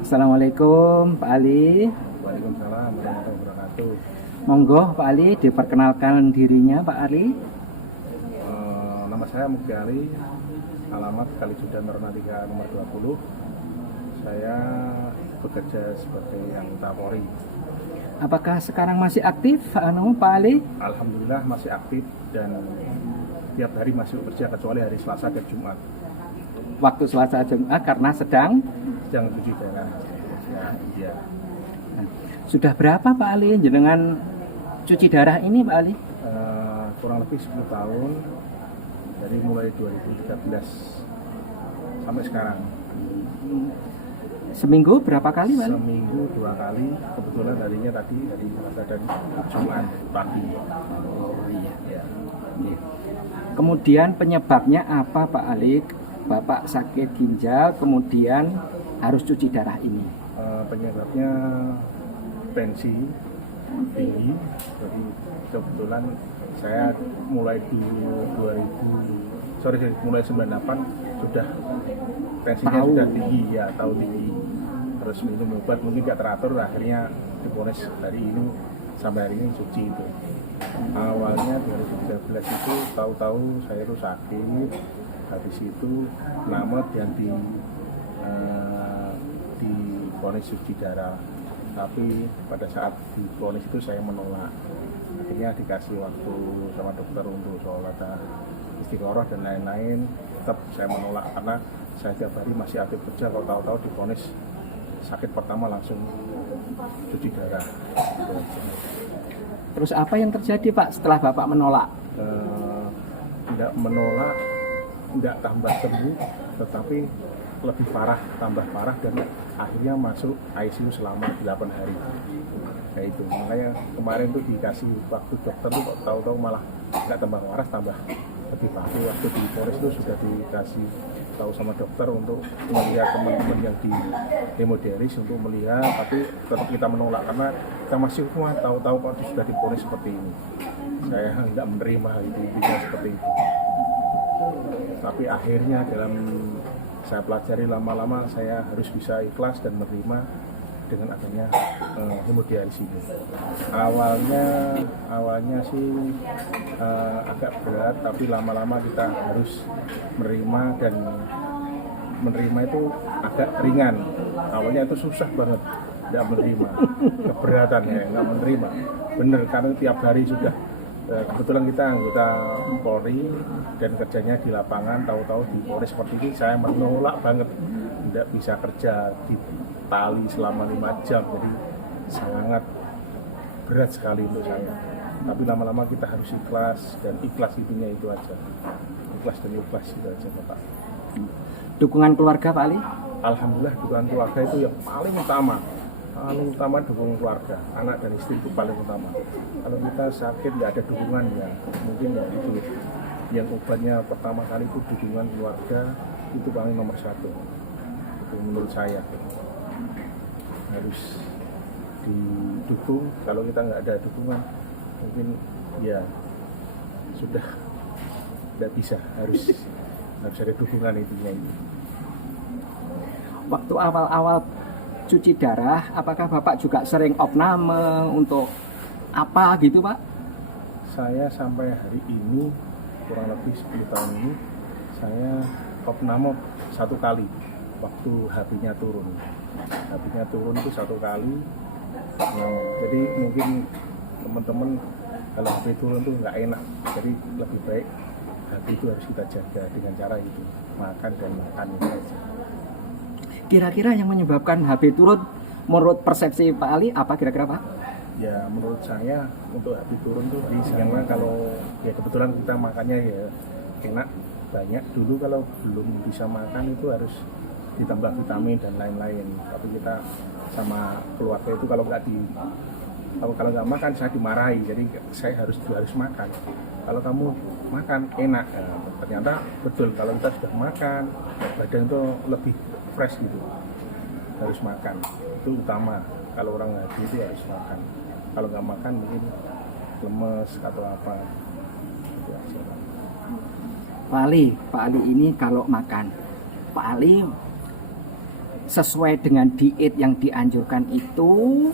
Assalamualaikum Pak Ali. Waalaikumsalam warahmatullahi wabarakatuh. Monggo Pak Ali diperkenalkan dirinya Pak Ali. Nama saya Mukti Ali, alamat Kalijudan Normatika nomor 20. Saya bekerja sebagai anggota Polri. Apakah sekarang masih aktif Pak Ali? Alhamdulillah masih aktif dan tiap hari masih bekerja kecuali hari Selasa dan Jumat. Waktu Selasa Jumat karena sedang Cuci darah. Ya, iya. Sudah berapa Pak Ali jenengan cuci darah ini Pak Ali? Kurang lebih 10 tahun dari mulai 2013 sampai sekarang. Seminggu berapa kali Pak Ali? Seminggu 2 kali, kebetulan harinya tadi dari Selasa dan Jumat pagi. Iya. Ya. Kemudian penyebabnya apa Pak Ali? Bapak sakit ginjal kemudian harus cuci darah ini. Penyebabnya tensi tinggi, jadi kebetulan saya mulai mulai 98 sudah tensinya sudah tinggi, ya tahu tinggi, terus minum obat mungkin tidak teratur, akhirnya diponis hari ini sampai hari ini suci itu. Awalnya 2013 itu tahu-tahu saya itu sakit, habis itu nama dan diponis cuci darah, tapi pada saat diponis itu saya menolak. Akhirnya dikasih waktu sama dokter untuk sholat istiqoroh dan lain-lain, tetap saya menolak karena saya tiap hari masih aktif kerja. Kalau tahu-tahu diponis sakit pertama langsung cuci darah. Terus apa yang terjadi Pak setelah Bapak menolak? Tidak menolak, tidak tambah sembuh, tetapi lebih parah, tambah parah, dan akhirnya masuk ICU selama 8 hari. Kayak itu. Makanya kemarin tuh dikasih waktu dokter tuh kok tahu-tahu malah nggak tambah waras, tambah lebih parah. Waktu di Polres itu sudah dikasih tahu sama dokter untuk melihat teman-teman yang di hemodialis untuk melihat, tapi tetap kita menolak karena kita masih kuat, tahu-tahu kok sudah diponis seperti ini. Saya nggak menerima itu, intinya seperti itu. Tapi akhirnya dalam saya pelajari lama-lama, saya harus bisa ikhlas dan menerima dengan adanya hemodialis ini. Awalnya sih agak berat, tapi lama-lama kita harus menerima, dan menerima itu agak ringan. Awalnya itu susah banget, nggak menerima, keberatan ya, nggak menerima. Bener, karena tiap hari sudah kebetulan kita anggota Polri dan kerjanya di lapangan, tahu-tahu di Polri seperti ini, saya menolak banget, tidak bisa kerja di tali selama 5 jam, jadi sangat berat sekali untuk saya. Tapi lama-lama kita harus ikhlas, dan ikhlas intinya itu aja, ikhlas dan ikhlas itu aja Bapak. Dukungan keluarga Pak Ali? Alhamdulillah dukungan keluarga itu yang paling utama dukungan keluarga, anak dan istri itu paling utama. Kalau kita sakit nggak ada dukungan, ya mungkin ya itu yang obatnya pertama kali itu dukungan keluarga, itu paling nomor 1 itu menurut saya. Harus didukung. Kalau kita nggak ada dukungan mungkin ya sudah tidak bisa, harus ada dukungan intinya ini. Waktu awal-awal cuci darah, apakah Bapak juga sering opname untuk apa gitu Pak? Saya sampai hari ini, kurang lebih 10 tahun ini, saya opname 1 kali waktu HP-nya turun. HP-nya turun itu 1 kali. Jadi mungkin teman-teman kalau HP turun tuh nggak enak, jadi lebih baik HP itu harus kita jaga dengan cara itu, makan dan makan itu aja. Kira-kira yang menyebabkan HP turun menurut persepsi Pak Ali apa kira-kira Pak? Ya menurut saya untuk HP turun tuh karena kalau ya kebetulan kita makannya ya enak banyak. Dulu kalau belum bisa makan itu harus ditambah vitamin dan lain-lain. Tapi kita sama keluarga itu kalau nggak makan saya dimarahi. Jadi saya harus makan. Kalau kamu makan enak. Nah, ternyata betul, kalau kita sudah makan badan itu lebih fresh gitu. Harus makan, itu utama. Kalau orang haji itu harus makan. Kalau nggak makan mungkin lemes atau apa. Itu aja. Pak Ali ini kalau makan, Pak Ali sesuai dengan diet yang dianjurkan itu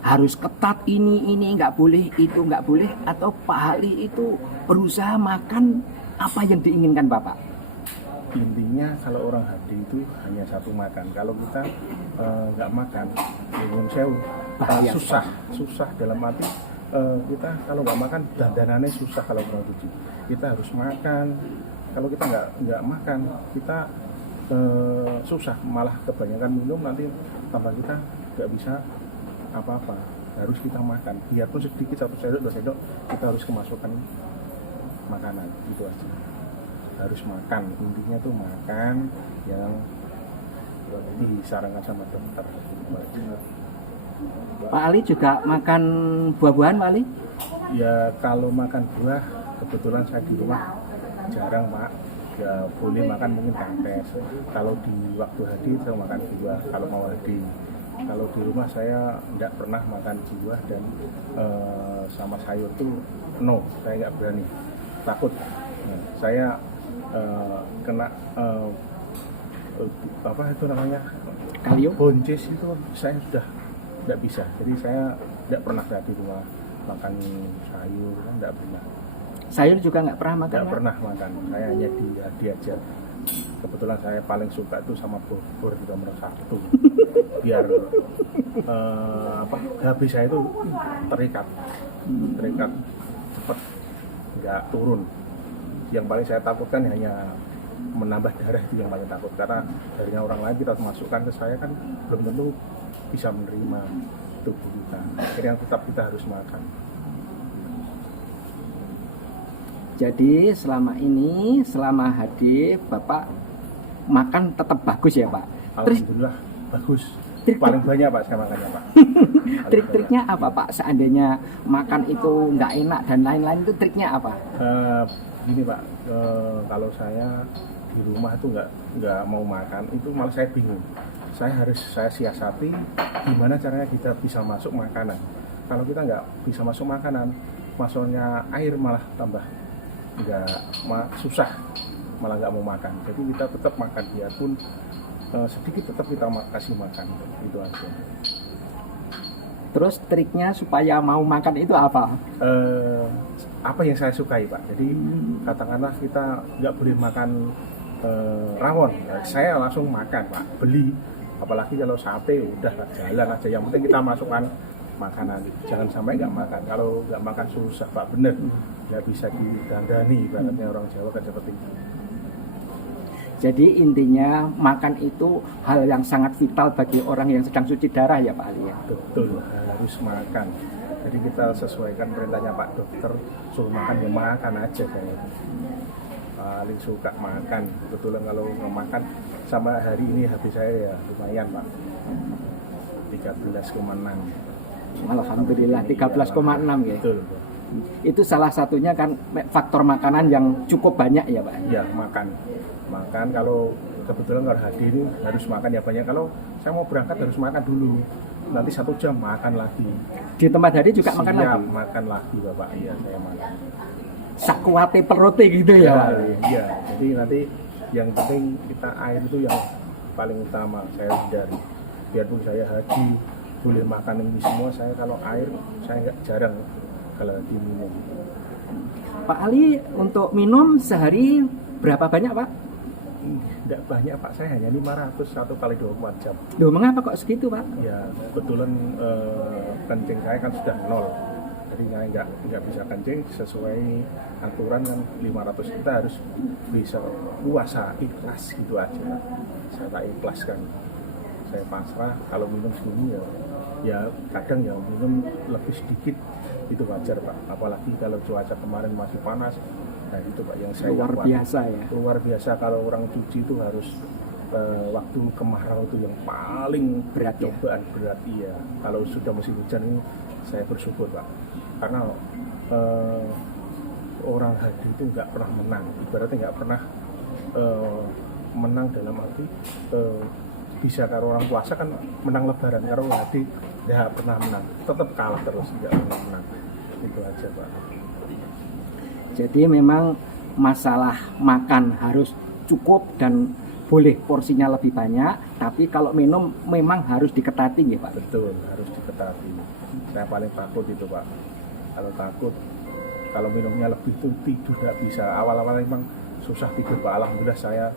harus ketat, ini nggak boleh, itu nggak boleh, atau Pak Ali itu berusaha makan apa yang diinginkan Bapak? Intinya kalau orang HD itu hanya satu makan. Kalau kita nggak makan, nyuwun sewu, susah dalam arti kita kalau nggak makan dandanannya susah kalau orang tujuh. Kita harus makan. Kalau kita nggak makan, kita susah, malah kebanyakan minum nanti tambah kita nggak bisa apa-apa. Harus kita makan, biarpun sedikit, 1 sendok 2 sendok kita harus kemasukan makanan, itu aja. Harus makan, intinya tuh makan yang disarankan sama dokter. Pak Ali juga makan buah-buahan, Pak Ali? Ya kalau makan buah, kebetulan saya di rumah jarang Pak. Ya boleh makan mungkin kantes. Kalau di waktu hadir saya makan buah kalau mau hadir. Kalau di rumah saya tidak pernah makan buah dan sama sayur tuh no, saya nggak berani, takut. Nah, saya kena apa itu namanya Kalium? boncis itu saya sudah tidak bisa. Jadi saya tidak pernah di rumah makan sayur, tidak pernah. Sayur juga nggak pernah makan? Nggak pernah makan, saya hanya di aja. Kebetulan saya paling suka itu sama bubur di nomor 1 biar habis saya itu terikat cepat, nggak turun. Yang paling saya takutkan hanya menambah darah, itu yang paling takut, karena darinya orang lain kita masukkan ke saya kan belum tentu bisa menerima tubuh kita. Akhirnya tetap kita harus makan. Jadi selama hadir Bapak makan tetap bagus ya Pak? Alhamdulillah bagus. Paling banyak Pak saya makannya Pak. Trik-triknya apa Pak? Seandainya makan itu nggak enak dan lain-lain, itu triknya apa? Gini Pak, kalau saya di rumah itu nggak mau makan, itu malah saya bingung. Saya siasati gimana caranya kita bisa masuk makanan. Kalau kita nggak bisa masuk makanan, masuknya air malah tambah susah, malah nggak mau makan. Jadi kita tetap makan, biarpun sedikit tetap kita kasih makan, itu aja. Terus triknya supaya mau makan itu apa? Apa yang saya sukai Pak. Jadi katakanlah kita nggak boleh makan rawon, saya langsung makan Pak, beli. Apalagi kalau sate udah jalan aja, yang penting kita masukkan makanan, jangan sampai nggak makan. Kalau nggak makan susah Pak, bener nggak bisa didandani, ibaratnya orang Jawa kan seperti itu. Jadi intinya makan itu hal yang sangat vital bagi orang yang sedang cuci darah ya Pak Ali ya? Betul, harus makan. Jadi kita sesuaikan perintahnya Pak Dokter, suruh makan ya makan aja kayak. Paling suka makan, kebetulan kalau nggak makan sama hari ini habis saya ya lumayan Pak, 13,6. Alhamdulillah 13,6 ya. Betul. Itu salah satunya kan faktor makanan yang cukup banyak ya Pak? Ya makan kalau kebetulan kalau hadir ini harus makan ya banyak. Kalau saya mau berangkat harus makan dulu, nanti 1 jam makan lagi. Di tempat hari juga makan lagi? Makan lagi Bapak, iya saya makan. Sakuate perutnya gitu ya Pak? Iya, jadi nanti yang penting kita air itu yang paling utama saya hindari. Biarpun saya haji boleh makan ini semua, saya kalau air saya nggak jarang kalau diminum. Pak Ali untuk minum sehari berapa banyak Pak? Tidak banyak Pak, saya hanya 500 1 kali 24 jam. Loh mengapa kok segitu Pak? Ya kebetulan kencing saya kan sudah 0, jadi saya nggak bisa kencing sesuai aturan kan 500. Kita harus bisa puasa ikhlas gitu aja. Saya tak ikhlaskan, saya pasrah. Kalau minum segini ya kadang ya minum lebih sedikit itu wajar Pak, apalagi kalau cuaca kemarin masih panas. Nah itu Pak yang saya luar biasa ya. Luar biasa, kalau orang cuci itu harus waktu kemarau itu yang paling berat cobaan ya? Berat iya. Kalau sudah musim hujan ini saya bersyukur Pak, karena orang haji itu nggak pernah menang, ibaratnya nggak pernah menang dalam arti bisa. Kalau orang puasa kan menang lebaran, kalau haji nggak pernah menang, tetap kalah terus, nggak pernah menang. Itu aja Pak. Jadi memang masalah makan harus cukup dan boleh porsinya lebih banyak, tapi kalau minum memang harus diketati ya Pak. Betul, harus diketati. Saya paling takut itu Pak. Kalau takut, kalau minumnya lebih itu tidur nggak bisa. Awal-awal memang susah tidur Pak. Alhamdulillah saya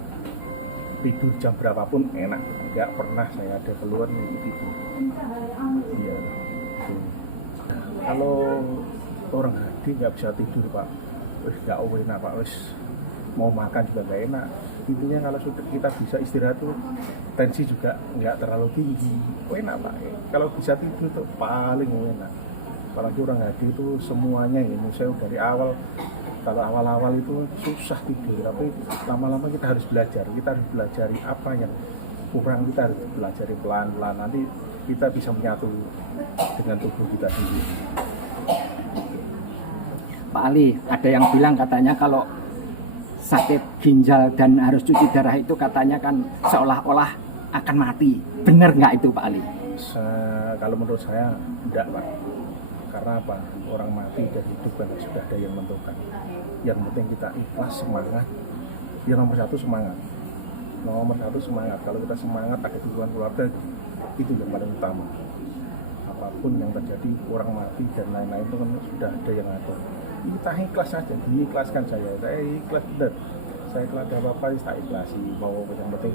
tidur jam berapapun enak. Nggak pernah saya ada keluar nih tidur. Iya. Tuh. Nah, kalau orang hadi nggak bisa tidur Pak, wis nggak enak Pak, wis mau makan juga nggak enak. Intinya kalau sudah kita bisa istirahat tuh tensi juga nggak terlalu tinggi, enak Pak. Kalau bisa tidur tuh paling enak. Apalagi orang hadi itu semuanya ini saya dari awal, kalau awal-awal itu susah tidur, tapi lama-lama kita harus belajar apa yang kurang, kita harus belajar pelan-pelan, nanti kita bisa menyatu dengan tubuh kita sendiri. Pak Ali, ada yang bilang katanya kalau sakit ginjal dan harus cuci darah itu katanya kan seolah-olah akan mati. Benar nggak itu Pak Ali? Kalau menurut saya tidak Pak. Karena apa? Orang mati dan hidup kan sudah ada yang menentukan. Yang penting kita ikhlas, semangat. Yang nomor satu semangat. Nomor satu semangat. Kalau kita semangat ada hubungan keluarga, itu yang paling utama. Apapun yang terjadi, orang mati dan lain-lain itu kan sudah ada yang ngatur. Kita ikhlas saja, diikhlaskan saya ikhlas benar. Saya kalau ada apa-apa, saya ikhlasi. Mau yang penting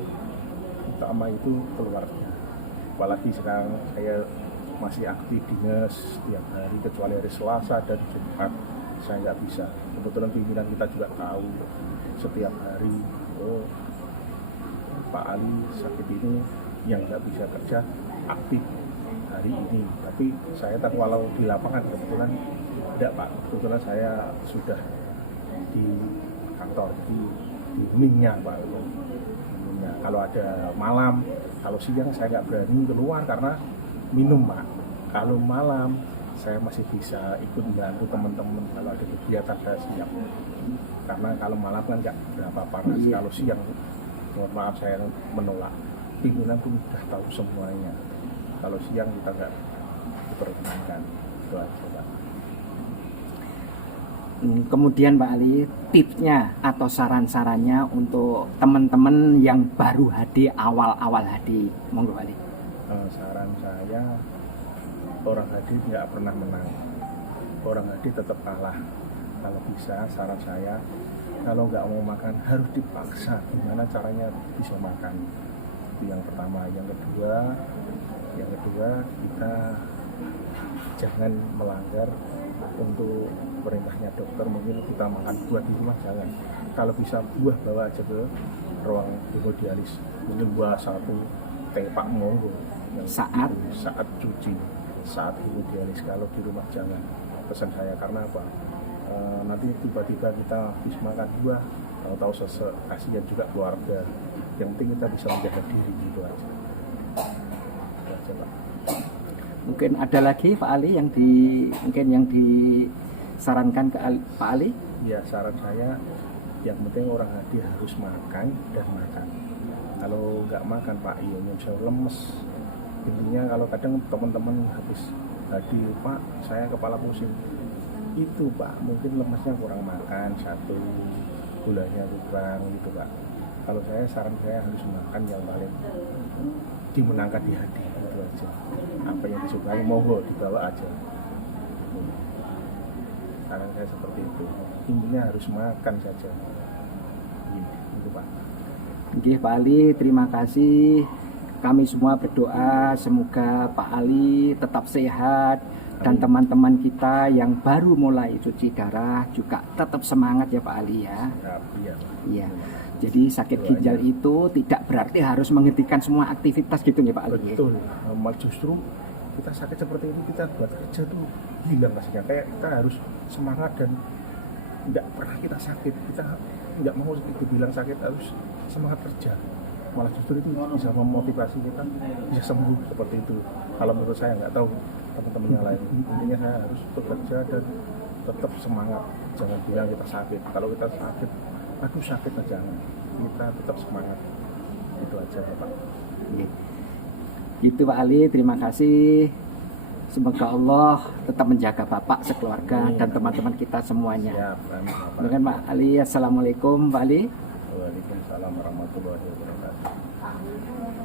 utama itu keluarga. Apalagi sekarang saya masih aktif dinas setiap hari kecuali hari Selasa dan Jumat saya nggak bisa. Kebetulan pimpinan kita juga tahu setiap hari, oh Pak Ali sakit ini yang nggak bisa kerja aktif hari ini. Tapi saya tak walau di lapangan kebetulan tidak Pak. Kebetulan saya sudah di kantor di minnya Pak. Minnya. Kalau ada malam, kalau siang saya nggak berani keluar karena minum Pak. Kalau malam saya masih bisa ikut membantu teman-teman kalau ada kegiatan saya siap. Karena kalau malam kan nggak berapa panas. Kalau siang, mohon maaf saya menolak. Pimpinan pun sudah tahu semuanya. Kalau siang kita nggak diperkenankan. Itu aja Pak. Kemudian Pak Ali, tipsnya atau saran-sarannya untuk teman-teman yang baru hadi, awal-awal hadi, monggo Pak Ali. Saran saya, orang hadi nggak pernah menang. Orang hadi tetap kalah. Kalau bisa, saran saya, kalau nggak mau makan harus dipaksa. Gimana caranya bisa makan? Itu yang pertama. Yang kedua kita jangan melanggar untuk perintahnya dokter. Mungkin kita makan buah di rumah jangan. Kalau bisa buah bawa aja ke ruang hemodialis. Mungkin buah satu, tepak monggo. Saat cuci, saat hemodialis. Kalau di rumah jangan. Pesan saya karena apa? Nanti tiba-tiba kita habis makan buah, tahu-tahu kasihan juga keluarga. Yang penting kita bisa menjaga diri gitu aja. Itu aja Pak. Mungkin ada lagi Pak Ali yang disarankan ke Pak Ali? Ya, saran saya yang penting orang hadi harus makan dan makan. Kalau nggak makan Pak, iya bisa lemes. Intinya kalau kadang teman-teman habis hadi, Pak saya kepala pusing. Itu Pak, mungkin lemesnya kurang makan, satu, gulanya kurang gitu Pak. Kalau saya saran saya harus makan yang paling dimenangkan di hati, itu aja. Apa yang disukai monggo dibawa aja. Saran saya seperti itu. Intinya harus makan saja. Itu Pak. Oke Pak Ali, terima kasih. Kami semua berdoa semoga Pak Ali tetap sehat dan teman-teman kita yang baru mulai cuci darah juga tetap semangat ya Pak Ali ya. Iya. Jadi sakit ginjal itu tidak berarti harus menghentikan semua aktivitas gitu ya Pak Ali. Betul. Justru kita sakit seperti ini kita buat kerja tuh hilang rasanya. Kayak kita harus semangat dan tidak pernah kita sakit. Kita tidak mau dibilang sakit, harus semangat kerja. Malah justru itu bisa memotivasi kita bisa sembuh seperti itu. Kalau menurut saya, nggak tahu teman-teman yang lain. Intinya saya harus bekerja dan tetap semangat. Jangan bilang kita sakit. Kalau kita sakit, aduh sakit aja. Kita tetap semangat. Itu aja Pak. Itu Pak Ali, terima kasih. Semoga Allah tetap menjaga Bapak, sekeluarga, dan teman-teman kita semuanya. Siap, amin, Bapak. Dengan Pak Ali, Assalamualaikum Pak Ali. Waalaikumsalam. Waalaikumsalam warahmatullahi wabarakatuh.